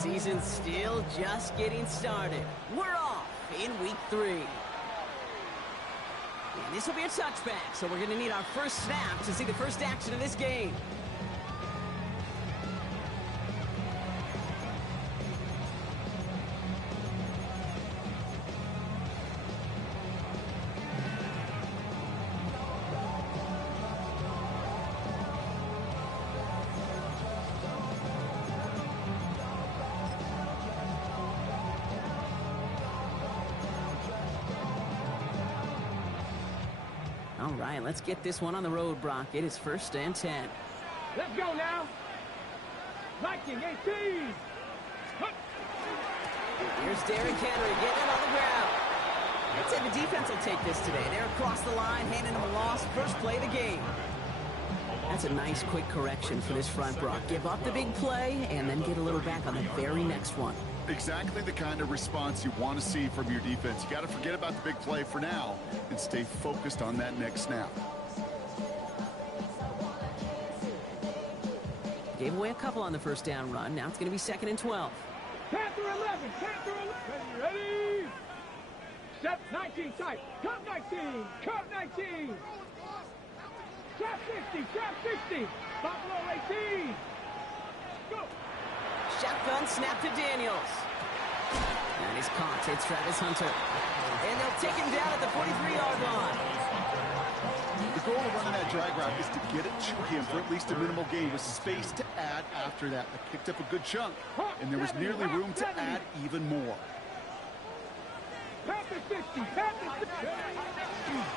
season's still just getting started. We're off in week 3. And this will be a touchback, so we're going to need our first snap to see the first action of this game. All right, let's get this one on the road, Brock. It is 1st and 10. Let's go now. 19, 18. Here's Derrick Henry getting it on the ground. I'd say the defense will take this today. They're across the line, handing them a loss. First play of the game. That's a nice quick correction for this front, Brock. Give up the big play and then get a little back on the very next one. Exactly the kind of response you want to see from your defense. You got to forget about the big play for now and stay focused on that next snap. Gave away a couple on the first down run. Now it's going to be 2nd and 12. Count through 11. Count through 11. Ready? Step 19 tight. Cut 19. Cut 19. Trap 60. Trap 60. Buffalo 18. Go. Shotgun snap to Daniels. And he's caught. It's Travis Hunter. And they'll take him down at the 43-yard line. The goal of running that drag route is to get it to him for at least a minimal gain with space to add after that. They picked up a good chunk, and there was nearly room to add even more.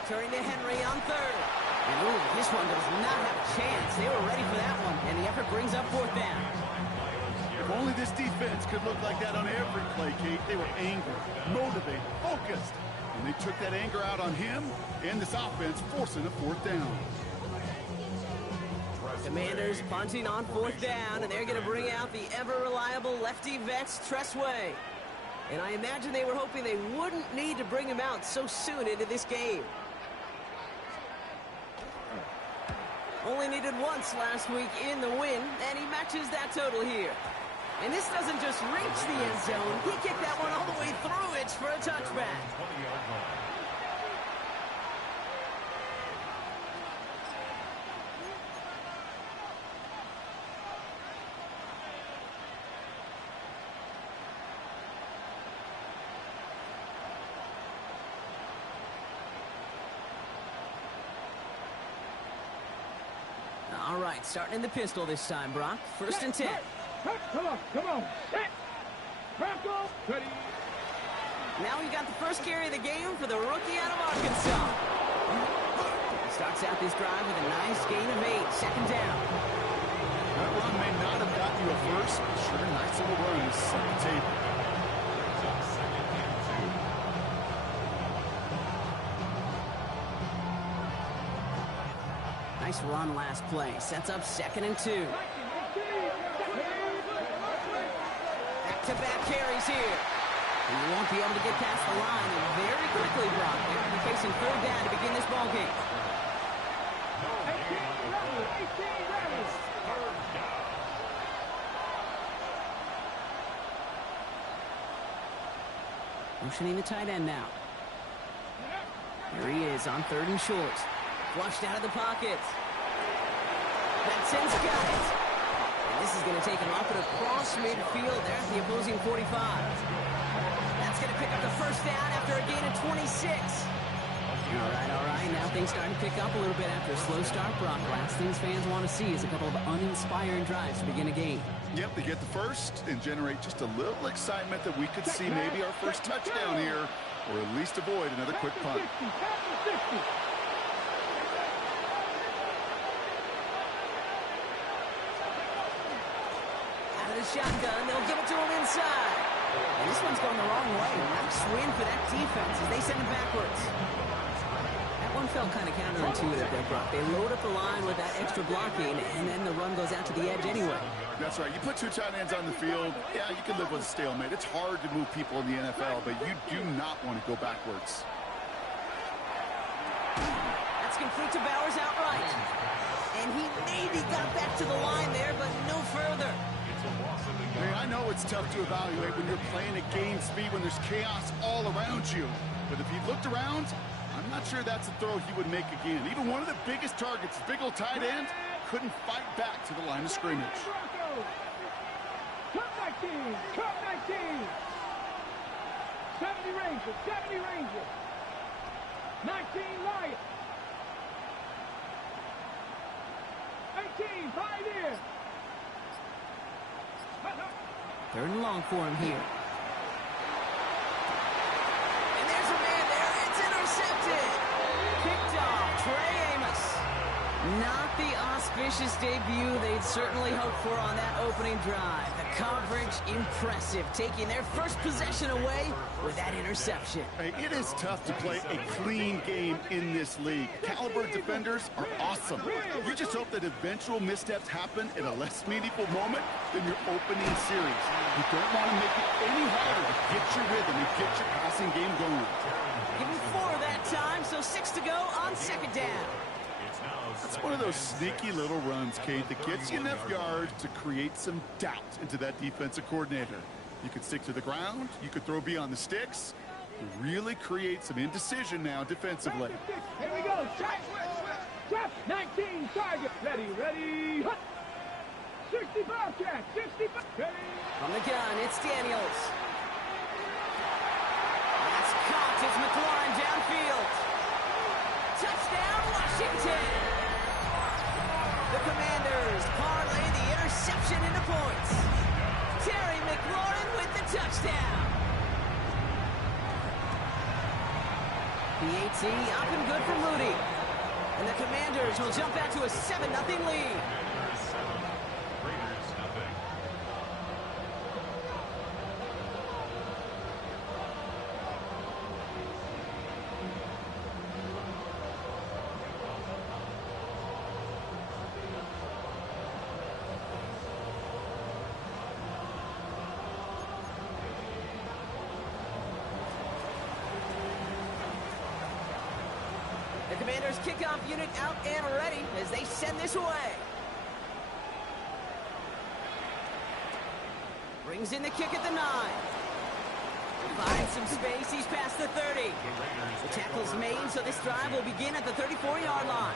Turning to Henry on 3rd. And ooh, this one does not have a chance. They were ready for that one, and the effort brings up 4th down. If only this defense could look like that on every play, Kate. They were angry, motivated, focused. And they took that anger out on him and this offense, forcing a 4th down. Commanders punting on 4th down, and they're going to bring out the ever-reliable lefty vets, Tressway. And I imagine they were hoping they wouldn't need to bring him out so soon into this game. Only needed once last week in the win, and he matches that total here. And this doesn't just reach the end zone. He kicked that one all the way through it for a touchback. All right, starting in the pistol this time, Brock. 1st and 10. Come on, come on. Crackle. Ready. Now we got the first carry of the game for the rookie out of Arkansas. Starts out this drive with a nice gain of 8. 2nd down. That run may not have gotten you a first, but sure, nice little run to set the table. Nice run last play. Sets up 2nd and 2. Back-to-back carries here. And you won't be able to get past the line very quickly, Brock. They're going to be facing 3rd down to begin this ball game. Motioning the tight end now. Here he is on 3rd and short. Flushed out of the pocket. Benson's got it. And this is going to take him up and across midfield there at the opposing 45. That's going to pick up the 1st down after a gain of 26. All right. Now things starting to pick up a little bit after a slow start, Brock. Last things fans want to see is a couple of uninspiring drives to begin a game. Yep, they get the first and generate just a little excitement that we could see maybe our first touchdown here, or at least avoid another quick punt. Shotgun, they'll give it to him inside. And this one's going the wrong way. Nice win for that defense as they send it backwards. That one felt kind of counterintuitive there, Brock. They load up the line with that extra blocking, and then the run goes out to the edge anyway. That's right. You put 2 tight ends on the field, yeah, you can live with a stalemate. It's hard to move people in the NFL, but you do not want to go backwards. That's complete to Bowers outright. And he maybe got back to the line there, but no further. Hey, I know it's tough to evaluate when you're playing at game speed, when there's chaos all around you. But if he looked around, I'm not sure that's a throw he would make again. Even one of the biggest targets, big old tight end, couldn't fight back to the line of scrimmage. Cut 19, cut 19. 70 Rangers, 70 Rangers. 19 Lions. 18 Pioneers. Third and long for him here. And there's a man there. It's intercepted. Picked off. Trey Amos. Not the auspicious debut they'd certainly hoped for on that opening drive. The coverage impressive, taking their first possession away with that interception. Hey, it is tough to play a clean game in this league. Caliber defenders are awesome. You just hope that eventual missteps happen at a less meaningful moment than your opening series. You don't want to make it any harder to get your rhythm and get your passing game going. Give him 4 that time, so 6 to go on second down. It's one of those sneaky little runs, Kate, that gets you enough yards to create some doubt into that defensive coordinator. You could stick to the ground, you could throw beyond the sticks, really create some indecision now defensively. Here we go. Trap 19 target. Ready. 65 catch. 65. Ready. From the gun, it's Daniels. That's caught. It's McLaurin downfield. Touchdown, Washington. The Commanders parlay the interception into points. Terry McLaurin with the touchdown. The AT up and good for Moody. And the Commanders will jump out to a 7-0 lead. The Commanders' kickoff unit out and ready as they send this away. Brings in the kick at the 9. Finds some space. He's past the 30. The tackle's made, so this drive will begin at the 34-yard line.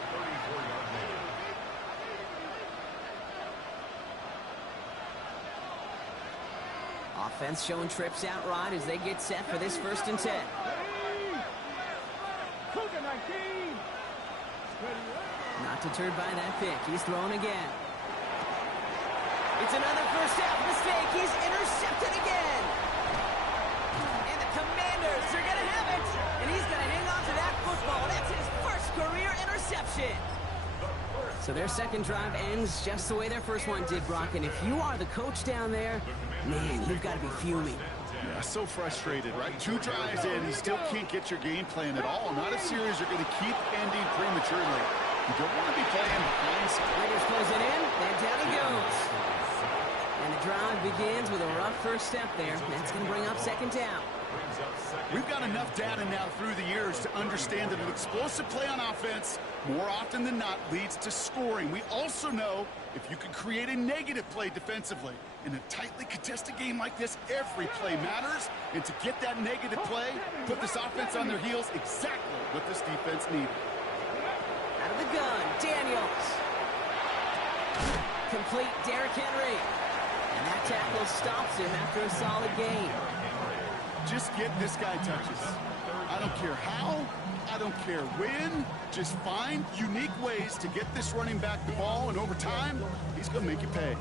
Offense showing trips out right as they get set for this 1st and 10. Not deterred by that pick. He's thrown again. It's another first half mistake. He's intercepted again. And the Commanders are going to have it. And he's going to hang on to that football. That's his first career interception. So their second drive ends just the way their first one did, Brock. And if you are the coach down there, man, you've got to be fuming. Yeah, so frustrated, right? 2 drives in, you still can't get your game plan at all. Not a series you're going to keep ending prematurely. You don't want to be playing behind. Raiders close it in, and down he goes. And the drive begins with a rough first step there. That's going to bring up second down. We've got enough data now through the years to understand that an explosive play on offense more often than not leads to scoring. We also know if you can create a negative play defensively. In a tightly contested game like this, every play matters. And to get that negative play, put this offense on their heels, exactly what this defense needed. Out of the gun, Daniels. Complete Derrick Henry. And that tackle stops him after a solid gain. Just get this guy touches. I don't care how, I don't care when. Just find unique ways to get this running back the ball, and over time, he's going to make you pay.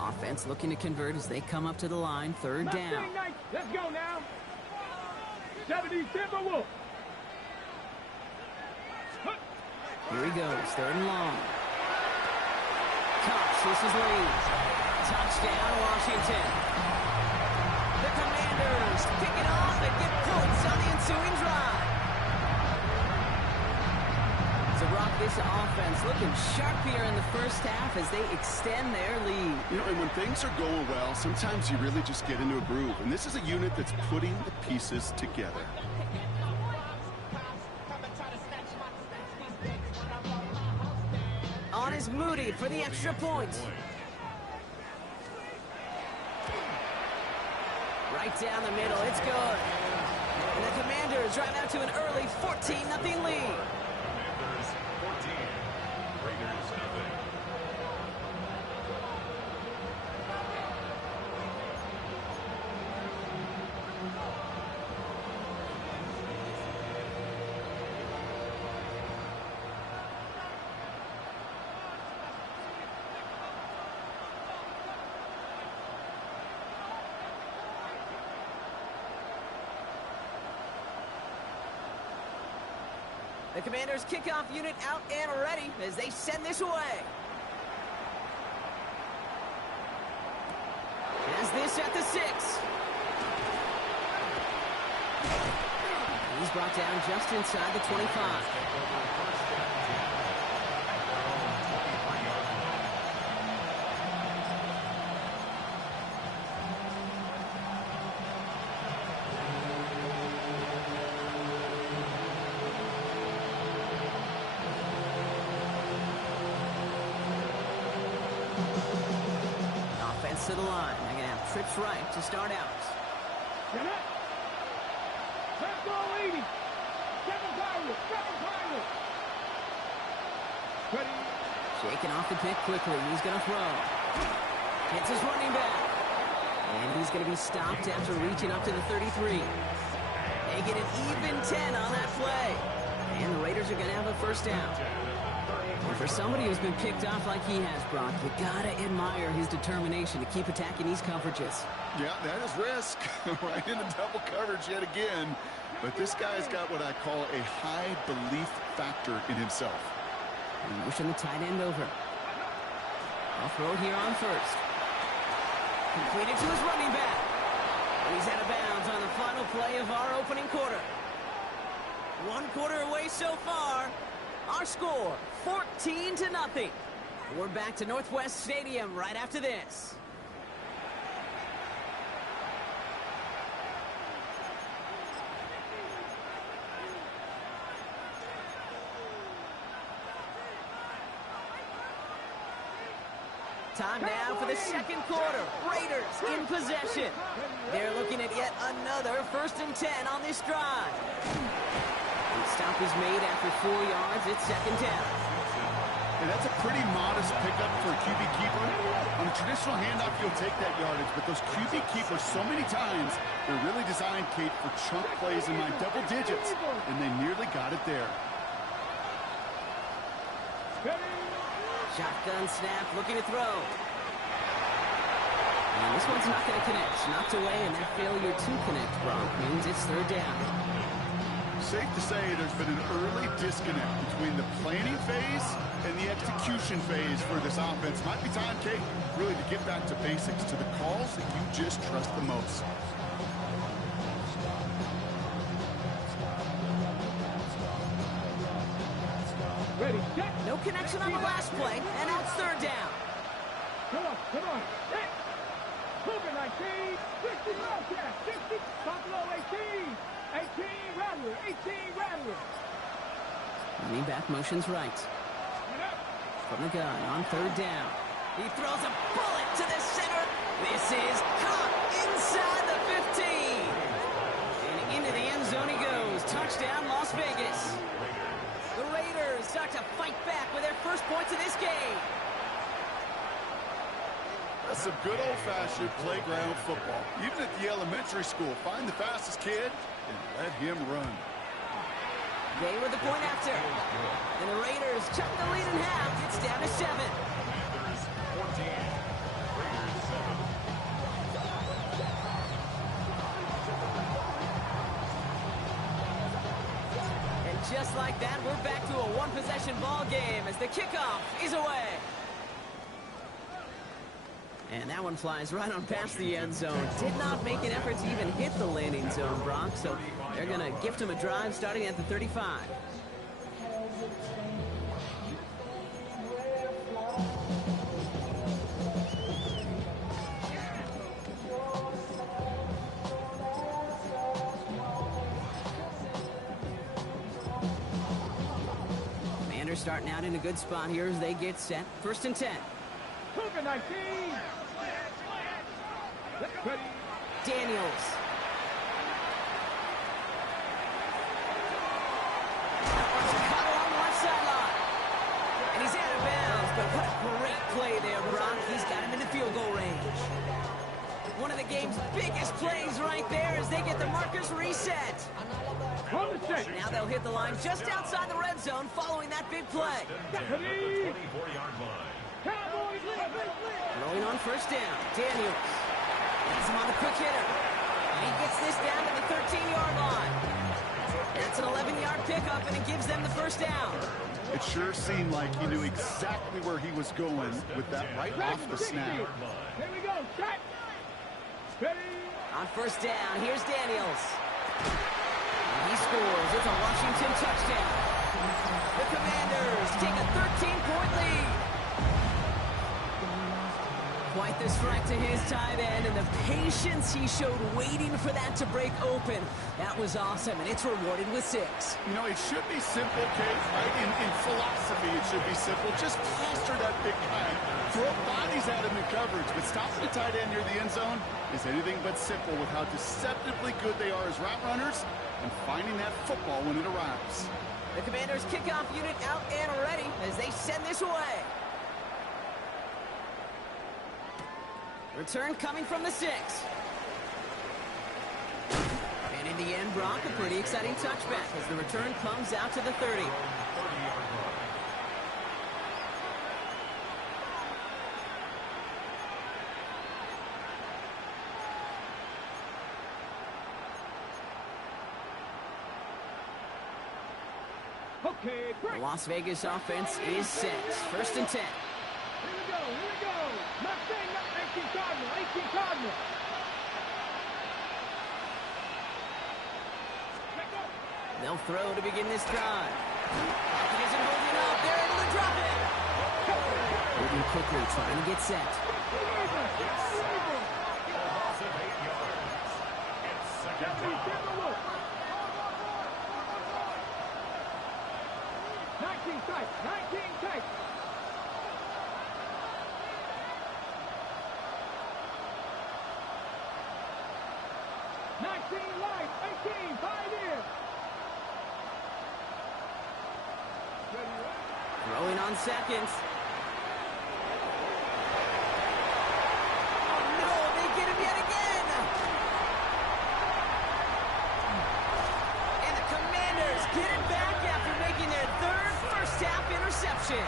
Offense looking to convert as they come up to the line, 3rd down. Let's go now. 70 Timberwolves. Here he goes, 3rd and long. Cox, this is lead. Touchdown, Washington. The Commanders pick it off and get points on the ensuing drive. So, Brock, this offense looking sharp here in the first half as they extend their lead. You know, and when things are going well, sometimes you really just get into a groove. And this is a unit that's putting the pieces together. On his Moody for the extra point. Right down the middle, it's good. And the Commanders drive out to an early 14-0 lead. Commanders 14, Raiders nothing. The Commanders' kickoff unit out and ready as they send this away. Has this at the 6. He's brought down just inside the 25. Offense to the line. They're going to have trips right to start out. Get it. Let's go, 80. Seven Pirates. Ready. Shaking off the pick quickly. He's going to throw. Hits his running back. And he's going to be stopped after reaching up to the 33. They get an even 10 on that play. And the Raiders are going to have a first down. And for somebody who's been picked off like he has, Brock, you gotta admire his determination to keep attacking these coverages. Yeah, that is risk. Right into double coverage yet again. But this guy's got what I call a high belief factor in himself. And motion the tight end over. I'll throw here on first. Completed to his running back. He's out of bounds on the final play of our opening quarter. 1 quarter away so far. Our score, 14-0. We're back to Northwest Stadium right after this. Time now for the second quarter. Raiders in possession. They're looking at yet another 1st and 10 on this drive. The stop is made after 4 yards. It's 2nd down. And that's a pretty modest pickup for a QB keeper. On a traditional handoff, you'll take that yardage, but those QB keepers, so many times, they're really designed, Kate, for chunk plays in my double digits, and they nearly got it there. Shotgun snap, looking to throw. And this one's not going to connect. Knocked away, and that failure to connect, Brock, means it's 3rd down. Safe to say there's been an early disconnect between the planning phase and the execution phase for this offense. Might be time, Kate, really to get back to basics, to the calls that you just trust the most. Ready, set. No connection on the last play, and now it's 3rd down. Come on. Hit. Cougar 19, 60 Wildcat, 60, Buffalo 18, 18 Rattler. Running back motions right. From the gun on 3rd down. He throws a bullet to the center. This is caught inside the 15. And into the end zone he goes. Touchdown, Las Vegas. The Raiders start to fight back with their first points of this game. That's some good old-fashioned playground football. Even at the elementary school, find the fastest kid and let him run. They were the point after. And the Raiders cut the lead in half. It's down to 7. Commanders 14, Raiders 7. And just like that, we're back to a one-possession ball game as the kickoff is away. And that one flies right on past the end zone. Did not make an effort to even hit the landing zone, Brock. So they're going to gift him a drive starting at the 35. Commanders starting out in a good spot here as they get set. 1st and 10. Cougar 19. Ready. Daniels. Caught along the left sideline. And he's out of bounds, but what a great play there, Brock. He's got him into field goal range. One of the game's biggest plays right there as they get the markers reset. On the set. Now they'll hit the line just outside the red zone following that big play. Ready. 24-yard line. Cowboys lead. Rolling on 1st down. Daniels. Leads him on the quick hitter. And he gets this down to the 13-yard line. That's an 11-yard pickup, and it gives them the 1st down. It sure seemed like he knew exactly where he was going with that right off the snap. Here we go. Set. Ready. On 1st down, here's Daniels. And he scores. It's a Washington touchdown. The Commanders take a 13-point lead. Quite the strike to his tight end, and the patience he showed waiting for that to break open. That was awesome, and it's rewarded with 6. You know, it should be simple, Kate, right? In philosophy, it should be simple. Just plaster that big guy. Throw bodies at him in coverage, but stopping the tight end near the end zone is anything but simple with how deceptively good they are as route runners and finding that football when it arrives. The Commanders kickoff unit out and ready as they send this away. Return coming from the 6. And in the end, Brock, a pretty exciting touchback as the return comes out to the 30. 30-yard line. Okay, The break. Las Vegas offense is set. 1st and 10. Here we go. Here we go. Mustang, 18 Cardinal. 18 Cardinal. Let go. They'll throw to begin this drive. Pocket isn't holding up. They're able to drop it. Moving quickly, trying to get set. Loss of 8 yards. It's second down. 19 tight. 19 tight. Light, 18, 5 in. Throwing on 2nd. Oh no, they get him yet again. And the Commanders get it back after making their 3rd first-half interception.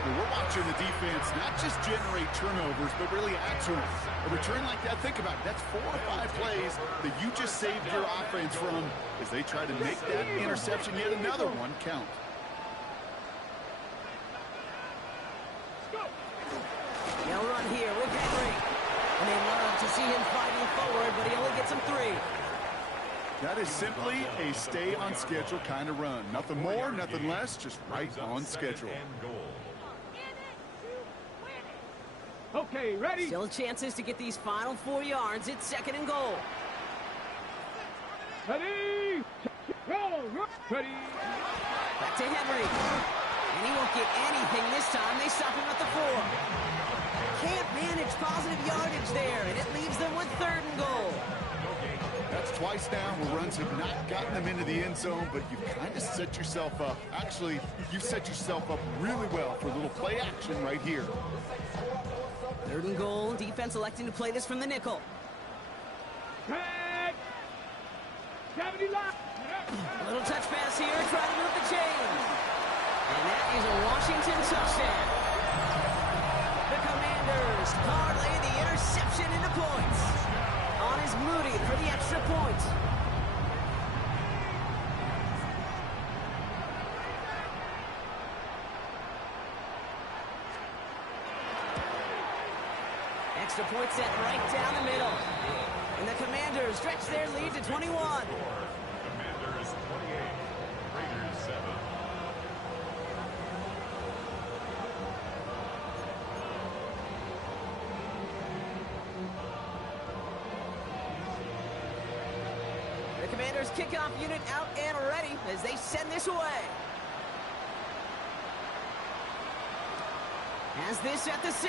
Well, we're watching the defense not just generate turnovers, but really add to them. A return like that, think about it, that's 4 or 5 plays that you just saved your offense from as they try to make that interception, yet another one, count. They'll run here with Henry. And they love to see him fighting forward, but he only gets him 3. That is simply a stay-on-schedule kind of run. Nothing more, nothing less, just right on schedule. And goal. Okay, ready? Still chances to get these final 4 yards. It's 2nd and goal. Ready? Roll. Ready? Back to Henry. And he won't get anything this time. They stop him at the 4. Can't manage positive yardage there, and it leaves them with 3rd and goal. That's twice now where runs have not gotten them into the end zone, but you've kind of set yourself up. Actually, you've set yourself up really well for a little play action right here. 3rd and goal. Defense electing to play this from the nickel. Head. 70 line. A little touch pass here, trying to move the chains. And that is a Washington touchdown. The Commanders parlay the interception into points. On is Moody for the extra point. Extra point set right down the middle. And the Commanders stretch their lead to 21. Commanders 28, Raiders 7. The Commanders kickoff unit out and ready as they send this away. Has this at the 6.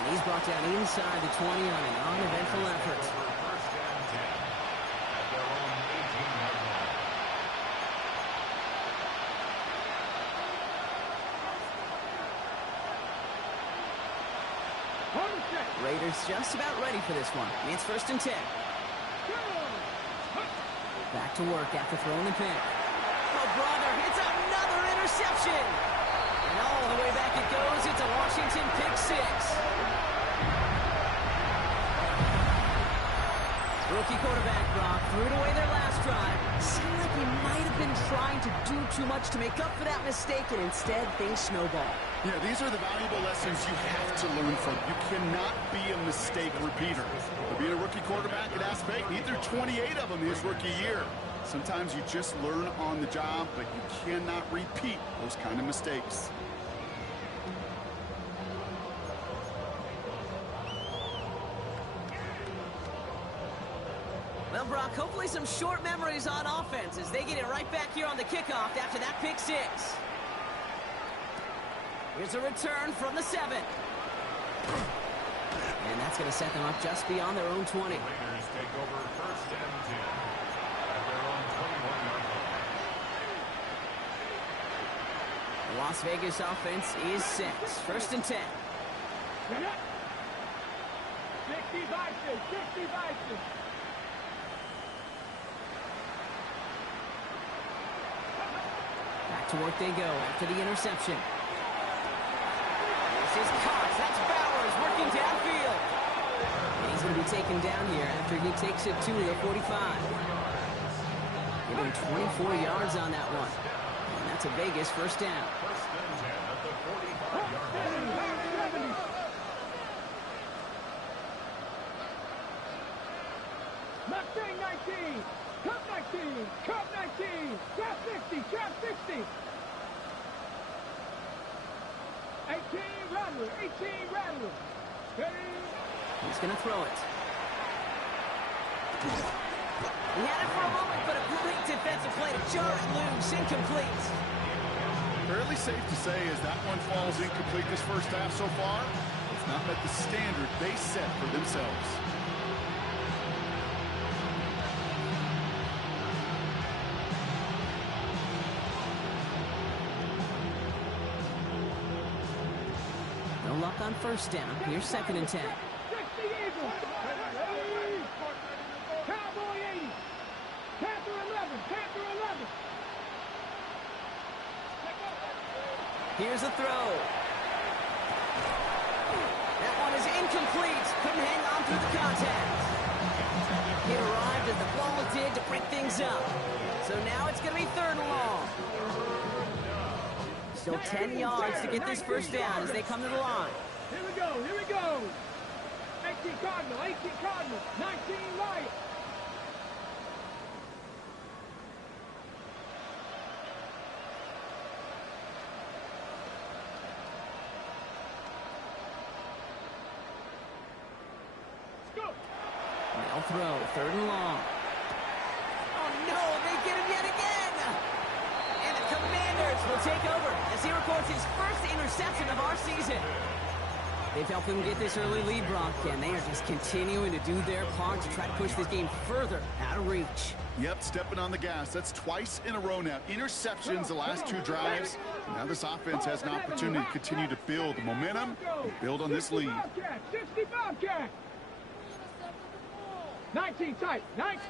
And he's brought down inside the 20 on an uneventful effort. First and 10 at their own 18-yard line. Raiders just about ready for this one. It's first and 10. Back to work after throwing the pick. Oh, brother, it's another interception. And all the way back it goes. It's a Washington pick 6. Rookie quarterback Brock threw it away their last drive. Seemed like he might have been trying to do too much to make up for that mistake, and instead things snowball. Yeah, these are the valuable lessons you have to learn from. You cannot be a mistake repeater. But being a rookie quarterback at Ass State, he threw 28 of them his rookie year. Sometimes you just learn on the job, but you cannot repeat those kind of mistakes. Well, Brock, hopefully some short memories on offense as they get it right back here on the kickoff after that pick 6. Here's a return from the 7. And that's going to set them up just beyond their own 20. Raiders take over first and 10 at their own 21-yard line. The Las Vegas offense is set. First and 10. 60 Vikings, 60 Vikings. Back to work they go after the interception. This is Cox. That's Bowers working downfield. And he's going to be taken down here after he takes it to the 45. Give him 24 yards on that one. And that's a Vegas first down. First and 10 at the 45-yard line. Mustang 19, Cup 19, Cup 19, Trap 60, Trap 60. 18 Rattler, 18 Rattler. He's going to throw it. He had it for a moment, but a great defensive play to jar it loose. Incomplete. Fairly safe to say as that one falls incomplete this first half so far, it's not met the standard they set for themselves. No luck on first down. Here's second and 10. 60 Eagles. Cowboy 80. Panther 11, Panther 11. Here's a throw. That one is incomplete. Couldn't hang on through the contact. It arrived as the ball did to break things up. So now it's going to be third and long. Still 10 yards to get this first down as they come to the line. Here we go, here we go. 18 Cardinal, 18 Cardinal, 19 Lion. They'll throw, third and long. Oh no, they get him yet again! And the Commanders will take over as he records his first interception of our season. They've helped them get this early lead, Brock, and they are just continuing to do their part to try to push this game further out of reach. Yep, stepping on the gas. That's twice in a row now. Interceptions the last two drives. Now this offense has an opportunity to continue to build momentum and build on this lead. 60 Bobcat. 19 tight, 19.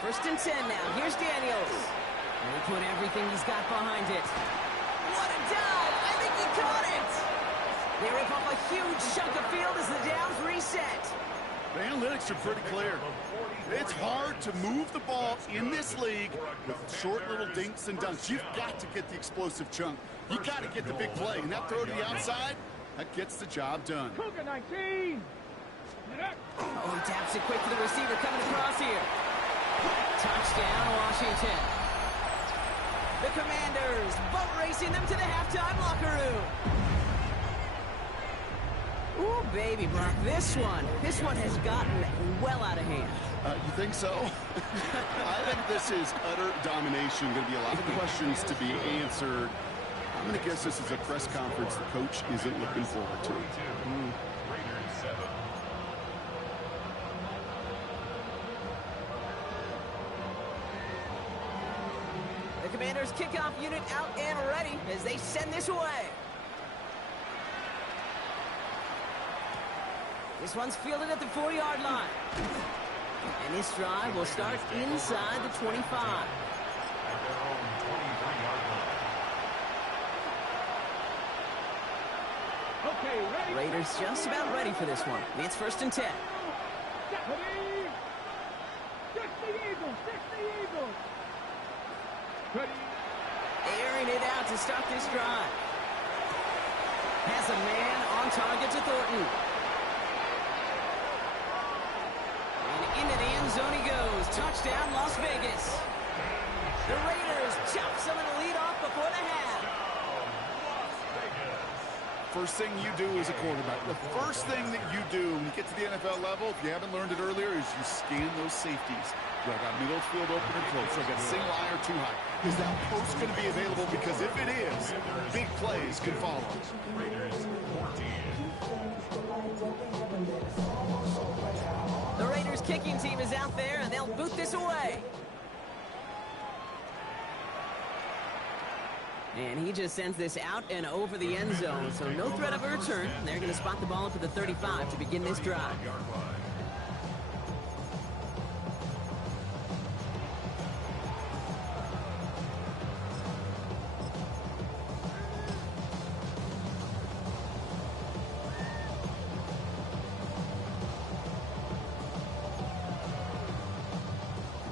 First and 10 now. Here's Daniels. And he put everything he's got behind it. What a dive! I think he caught it! They rip off a huge chunk of field as the downs reset. The analytics are pretty clear. It's hard to move the ball in this league with short little dinks and dunks. You've got to get the explosive chunk. You got to get the big play. And that throw to the outside, that gets the job done. Cougar 19. Oh, he taps it quick to the receiver coming across here. Touchdown, Washington. The Commanders boat racing them to the halftime locker room. Ooh, baby, Brock, this one has gotten well out of hand. You think so? I think this is utter domination. Going to be a lot of questions to be answered. I'm going to guess this is a press conference the coach isn't looking forward to. Raiders 7. The Commanders' kickoff unit out and ready as they send this away. This one's fielded at the 40-yard line. And this drive will start inside the 25. At their own 23-yard line. Okay, ready? Raiders just about ready for this one. It's 1st and 10. Ready? Fix the Eagles! Fix the Eagles! Ready? Airing it out to start this drive. Has a man on target to Thornton. And into the end zone he goes. Touchdown, Las Vegas. The Raiders chop some of the lead off before the half. First thing you do as a quarterback, the first thing that you do when you get to the NFL level, if you haven't learned it earlier, is you scan those safeties. Do I got middle field open or close? Do I got single eye or too high? Is that post going to be available? Because if it is, big plays can follow. Raiders 14. The Raiders kicking team is out there, and they'll boot this away. And he just sends this out and over the end zone, so no threat of a return. They're going to spot the ball up at the 35 to begin this drive. Yard line.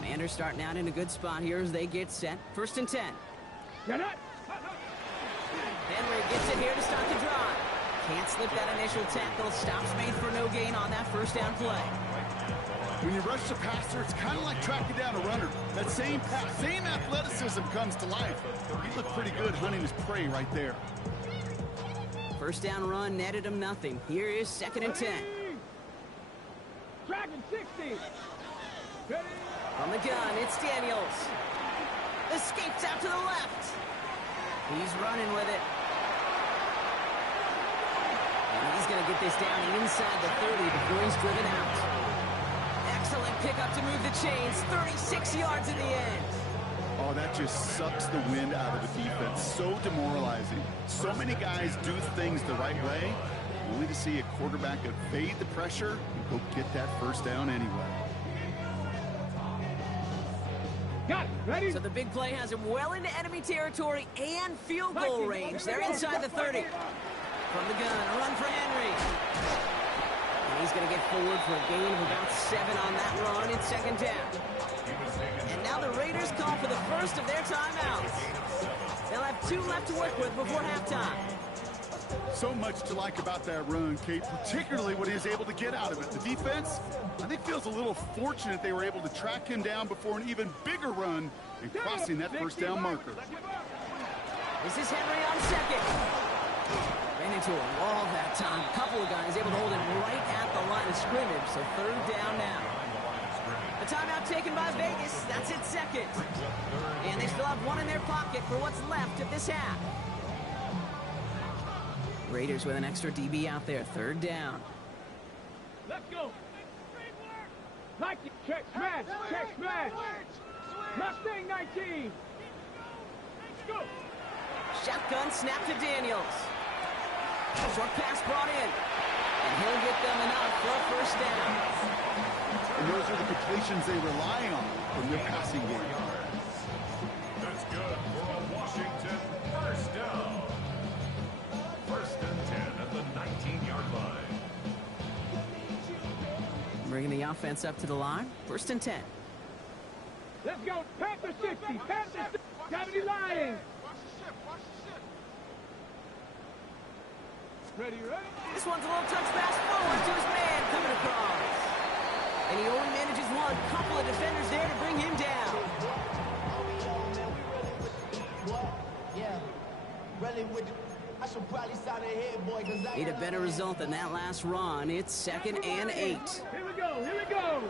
Commanders starting out in a good spot here as they get set. 1st and 10. Get it! Henry gets it here to start the drive. Can't slip that initial tackle. Stops made for no gain on that first down play. When you rush the passer, it's kind of like tracking down a runner. That same pass, same athleticism comes to life. He looked pretty good hunting his prey right there. First down run netted him nothing. Here is 2nd and 10. Dragon 60! Ready? From the gun, it's Daniels. Escapes out to the left. He's running with it. And he's going to get this down inside the 30 before he's driven out. Excellent pickup to move the chains. 36 yards in the end. Oh, that just sucks the wind out of the defense. So demoralizing. So many guys do things the right way, only to see a quarterback evade the pressure and go get that first down anyway. Got it! Ready? So the big play has him well into enemy territory and field goal range. They're inside the 30. From the gun, a run for Henry. And he's going to get forward for a gain of about 7 on that run. It's 2nd down. And now the Raiders call for the first of their timeouts. They'll have 2 left to work with before halftime. So much to like about that run, Kate, particularly what he was able to get out of it. The defense, I think, feels a little fortunate they were able to track him down before an even bigger run and crossing that first down marker. This is Henry on 2nd. Ran into a wall that time. A couple of guys able to hold him right at the line of scrimmage, so 3rd down now. A timeout taken by Vegas. That's it, 2nd. And they still have 1 in their pocket for what's left of this half. Raiders with an extra DB out there. 3rd down. Let's go! Like it. Check smash! Check smash! Mustang 19! Go! Shotgun snap to Daniels. Short pass brought in. And he'll get them enough for a first down. And those are the completions they rely on from their passing game. That's good for a Washington first down. 1st and 10 at the 19-yard line. Bringing the offense up to the line. 1st and 10. Let's go! Panther 60! Panther 60! Got any Lions? Ready, ready? This one's a little touch pass forward to his man coming across. And he only manages one. Couple of defenders there to bring him down. Need a better result than that last run. It's 2nd and 8. Here we go, here we go!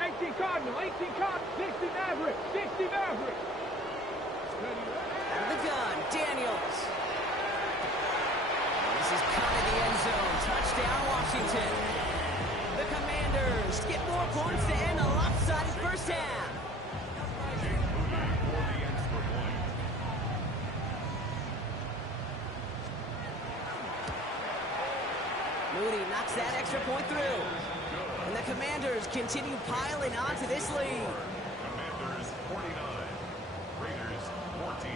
18 Cardinal, 18 Cardinal, 60 Maverick, 60 Maverick! Out of the gun, Daniels. This is cut in the end zone. Touchdown, Washington. The Commanders get more points to end a lopsided first half. Moody knocks that extra point through. And the Commanders continue piling on to this lead. Commanders 49, Raiders 14.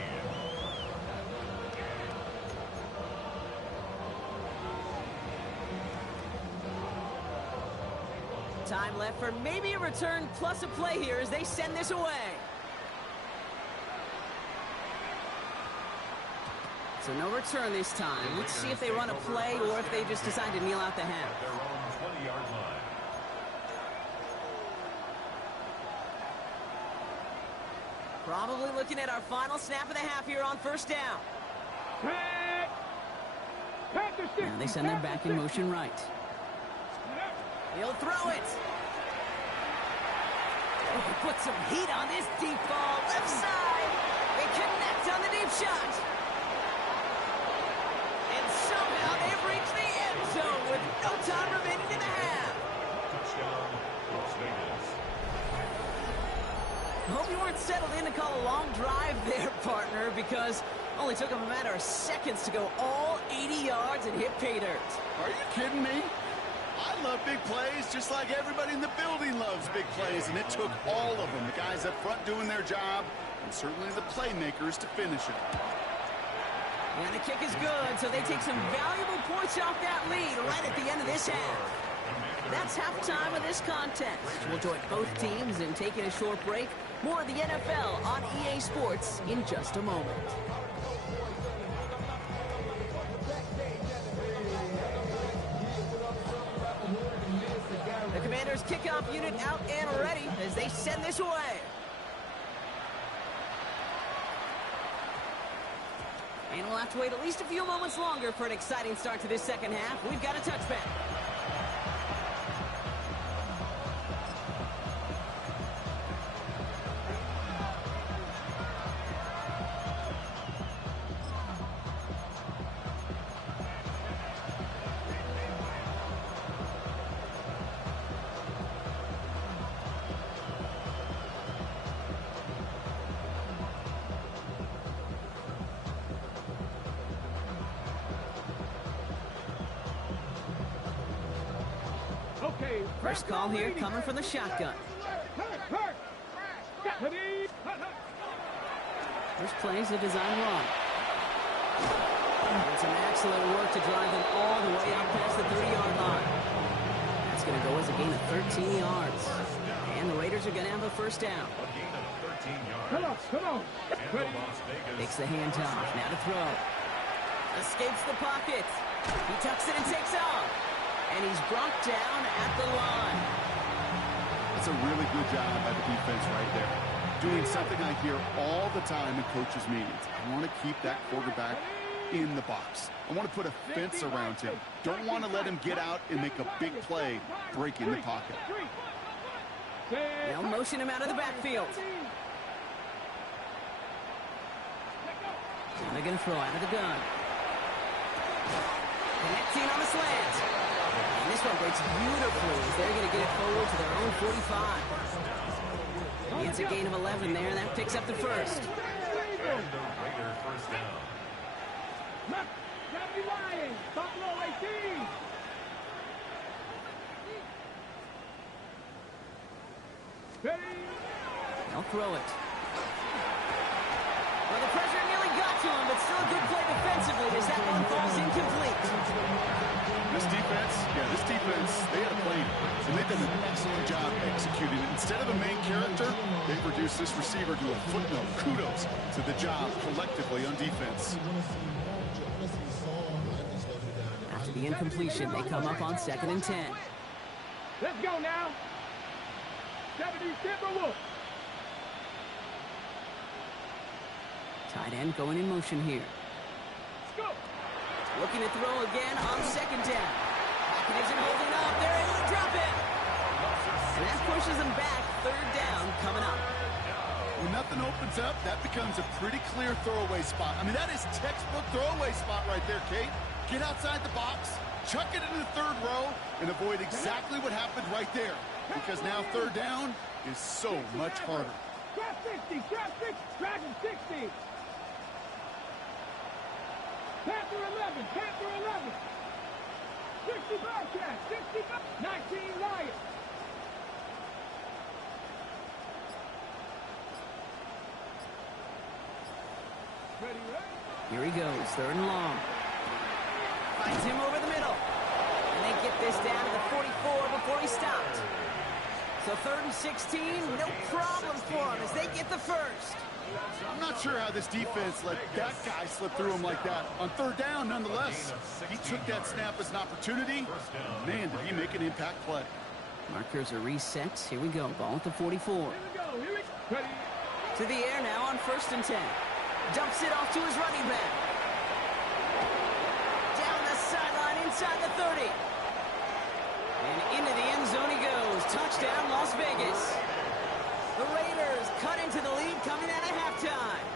Time left for maybe a return plus a play here as they send this away. So no return this time. Let's see if they run a play or if they just decide to kneel out the half. Their own 20-yard line. Probably looking at our final snap of the half here on first down. Now they send their back in motion right. He'll throw it. Oh, put some heat on this deep ball. Left side. They connect on the deep shot. And somehow they've reached the end zone with no time remaining in the half. Touchdown, Las Vegas. I hope you weren't settled in to call a long drive there, partner, because it only took them a matter of seconds to go all 80 yards and hit pay dirt. Are you kidding me? I love big plays just like everybody in the building loves big plays, and it took all of them, the guys up front doing their job, and certainly the playmakers to finish it. And the kick is good, so they take some valuable points off that lead right at the end of this half. That's halftime of this contest. We'll join both teams in taking a short break. More of the NFL on EA Sports in just a moment. The Commanders kickoff unit out and ready as they send this away. And we'll have to wait at least a few moments longer for an exciting start to this second half. We've got a touchback. First call here coming from the shotgun. First play is a design run. And some excellent work to drive them all the way out past the 30-yard line. That's going to go as a gain of 13 yards. And the Raiders are going to have a first down. A gain of 13 yards. Come on. And the Las Vegas. Takes the handoff. Now to throw. Escapes the pocket. He tucks it and takes off. And he's brought down at the line. That's a really good job by the defense right there. Doing something I hear all the time in coaches' meetings. I want to keep that quarterback in the box. I want to put a fence around him. Don't want to let him get out and make a big play, breaking the pocket. They'll motion him out of the backfield. Now they're going to throw out of the gun. Connecting on the slant. And this one breaks beautifully as they're going to get it forward to their own 45. He gets a gain of 11 there, and that picks up the first. And the Raider first down. They'll throw it. Well, the pressure nearly got to him, but still a good play defensively as that one falls incomplete. This defense, they had a plan, and they've done an excellent job executing it. Instead of a main character, they've reduced this receiver to a footnote. Kudos to the job collectively on defense. After the incompletion, they come up on 2nd and 10. Let's go now. 70 Timberwolves. Tight end going in motion here. Let's go. Looking to throw again on 2nd down. Pocket isn't holding up. They're able to drop it. And that pushes them back. 3rd down coming up. When nothing opens up, that becomes a pretty clear throwaway spot. I mean, that is textbook throwaway spot right there, Kate. Get outside the box, chuck it into the third row, and avoid exactly what happened right there. Because now third down is so much harder. Trap 60, trap 6, Dragon 60. Panther 11, Panther 11. 60 Bearcat, 60, 19 Lion. Ready, ready? Here he goes, third and long. Finds him over the middle. And they get this down to the 44 before he stopped. So third and 16, no problem for him as they get the first. I'm not sure how this defense let that guy slip through him like that. On third down, nonetheless, he took that snap as an opportunity. Man, did he make an impact play. Markers are reset. Here we go, ball at the 44. Here we go, here we go. Ready? To the air now on first and 10. Dumps it off to his running back. Down the sideline inside the 30. And into the end zone he goes. Touchdown, Las Vegas. The Raiders cut into the lead coming out of halftime.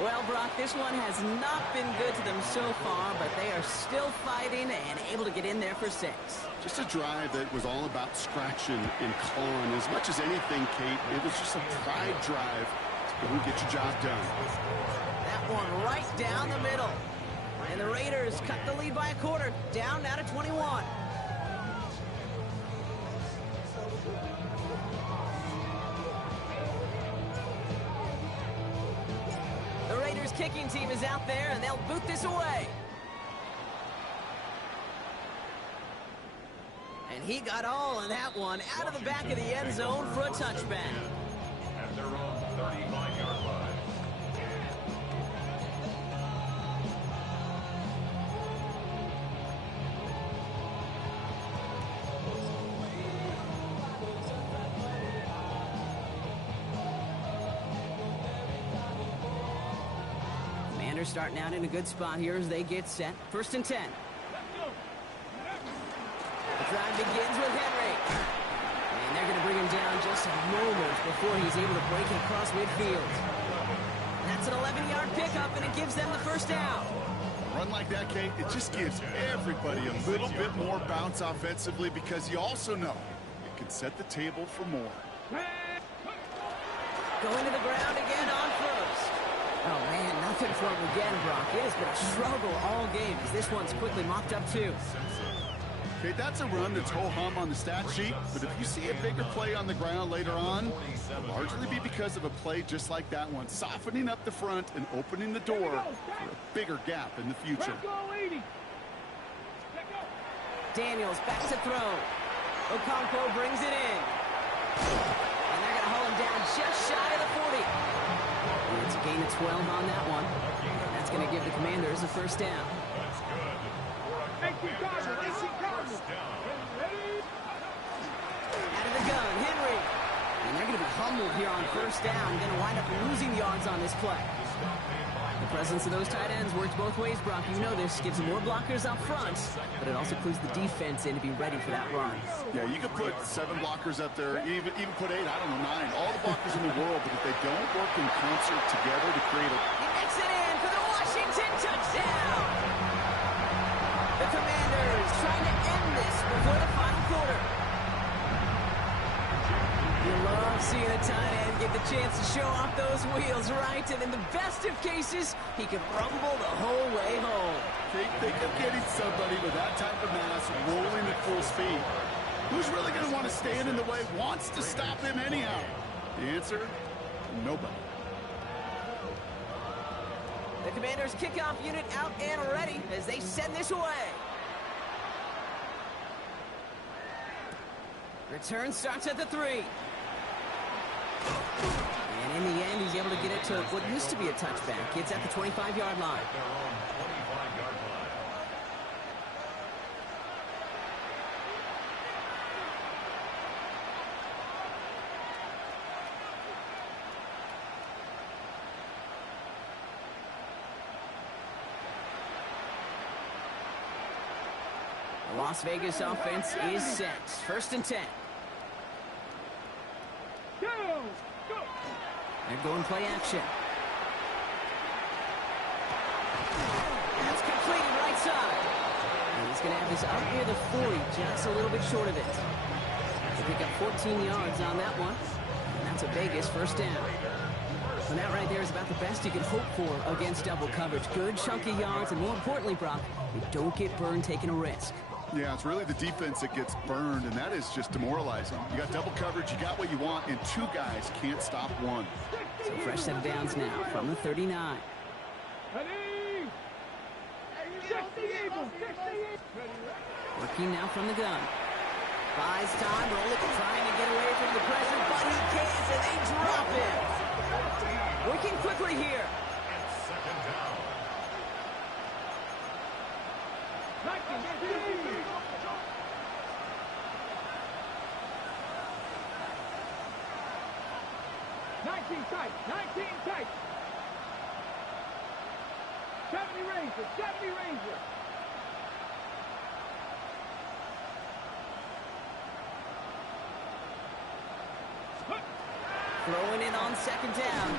Well, Brock, this one has not been good to them so far, but they are still fighting and able to get in there for 6. Just a drive that was all about scratching and clawing. As much as anything, Kate, it was just a pride drive to go and get your job done. That one right down the middle. And the Raiders cut the lead by a quarter, down now to 21. The Raiders kicking team is out there, and they'll boot this away. And he got all of that one out of the back of the end zone for a touchback. At their own 35-yard line. Commanders starting out in a good spot here as they get set. First and 10. The drive begins with Henry. And they're going to bring him down just moments before he's able to break it across midfield. That's an 11-yard pickup, and it gives them the first down. A run like that, Kate, it just gives everybody a little bit more bounce offensively because you also know it can set the table for more. Going to the ground again on first. Oh, man, nothing for him again, Brock. It has been a struggle all game as this one's quickly mopped up, too. Okay, that's a run that's ho-hum on the stat sheet, but if you see a bigger play on the ground later on, it'll largely be because of a play just like that one, softening up the front and opening the door for a bigger gap in the future. Daniels back to throw. Okonkwo brings it in. And they're going to haul him down just shy of the 40. And it's a gain of 12 on that one. And that's going to give the Commanders a first down. Out of the gun, Henry. And they're going to be humbled here on first down. Going to wind up losing yards on this play. The presence of those tight ends works both ways, Brock. You know this. Gives them more blockers up front, but it also clues the defense in to be ready for that run. Yeah, you could put 7 blockers up there, even put 8, I don't know, 9. All the blockers in the world, but if they don't work in concert together to create a... He makes it in for the Washington touchdown! The Commanders trying to end this before the final quarter. You love seeing a tight end get the chance to show off those wheels, right? And in the best of cases, he can rumble the whole way home. Think of getting somebody with that type of mass rolling at full speed. Who's really going to want to stand in the way, wants to stop him anyhow? The answer, nobody. The Commanders' kickoff unit out and ready as they send this away. Return starts at the 3. And in the end, he's able to get it to what used to be a touchback. It's at the 25-yard line. Their own 25-yard line. The Las Vegas offense is set. First and 10. Go! They're going play action. That's completed right side. And he's going to have this up near the 40, just a little bit short of it. They pick up 14 yards on that one. And that's a Vegas first down. And that right there is about the best you can hope for against double coverage. Good chunky yards, and more importantly, Brock, you don't get burned taking a risk. Yeah, it's really the defense that gets burned, and that is just demoralizing. You got double coverage, you got what you want, and two guys can't stop one. So fresh set of downs now from the 39. Working now from the gun. Buys time, rolling, trying to get away from the pressure, but he can't, and they drop it. Working quickly here. Second down. 19 tight, 19 tight. 70 Ranger, 70 Ranger. Throwing in on second down.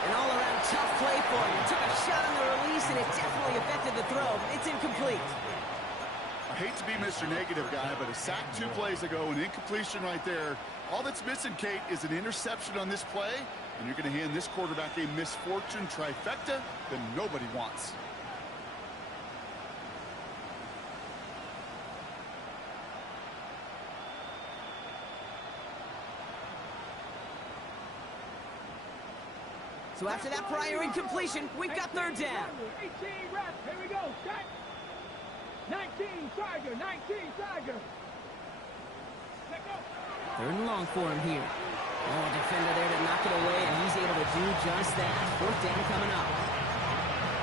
An all-around tough play for him. Took a shot on the release, and it definitely affected the throw. It's incomplete. I hate to be Mr. Negative guy, but a sack 2 plays ago, an incompletion right there. All that's missing, Kate, is an interception on this play, and you're going to hand this quarterback a misfortune trifecta that nobody wants. So after that prior incompletion, we've got third down. 18 reps. Here we go. Cut. 19 Tiger. 19 Tiger. Let go. Third and long for him here. Oh, a defender there to knock it away, and he's able to do just that. Fourth down coming up.